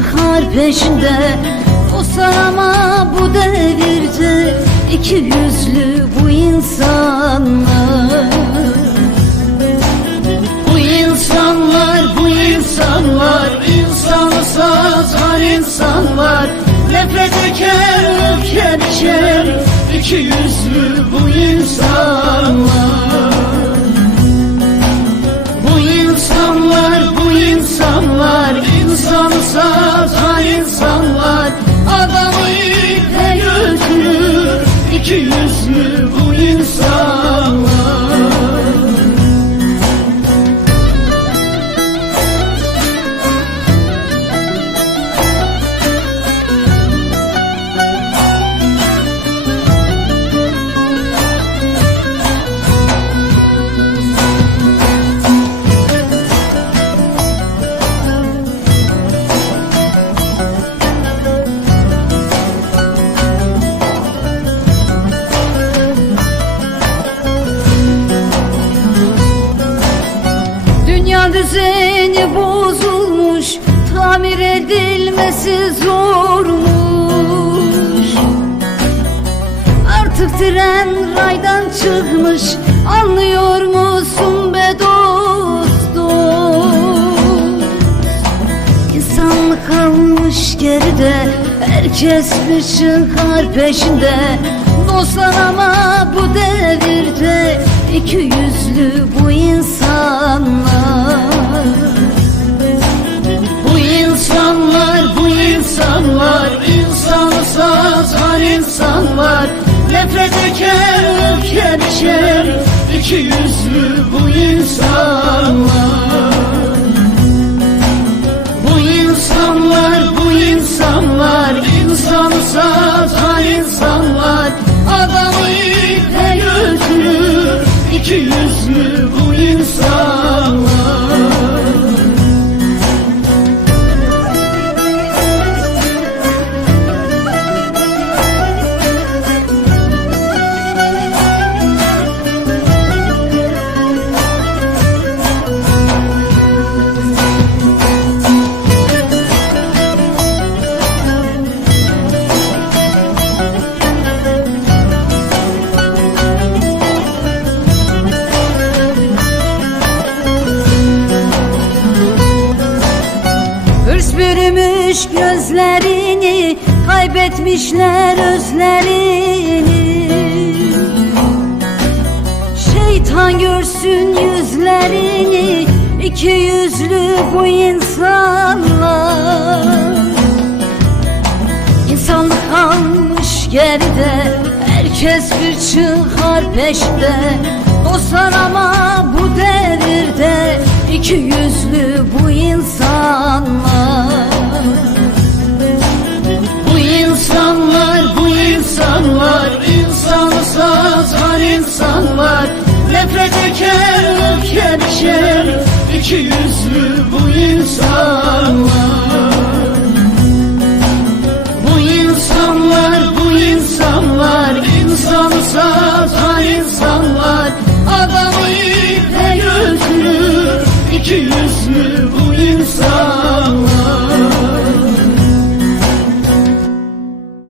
çıkar peşinde. O ama bu devirde iki yüzlü bu insanlar. Bu insanlar, bu insanlar insanı sazar insanlar. Nefret eker, öfke biçer İki yüzlü bu insanlar. Bu insanlar, bu insanlar insanı yüzlü düzeni bozulmuş Tamir edilmesi zormuş. Artık tren raydan çıkmış Anlıyor musun be dostum? İnsanlık kalmış geride Herkes bir çıkar peşinde. Dostlar ama bu devirde iki yüzlü bu insanlar yüzlü bürümüş gözlerini Kaybetmişler özlerini. Şeytan görsün yüzlerini iki yüzlü bu insanlar. İnsanlık kalmış geride Herkes bir çıkar peşte Dostlar ama bu devirde iki yüzlü bu insanlar iki yüzlü bu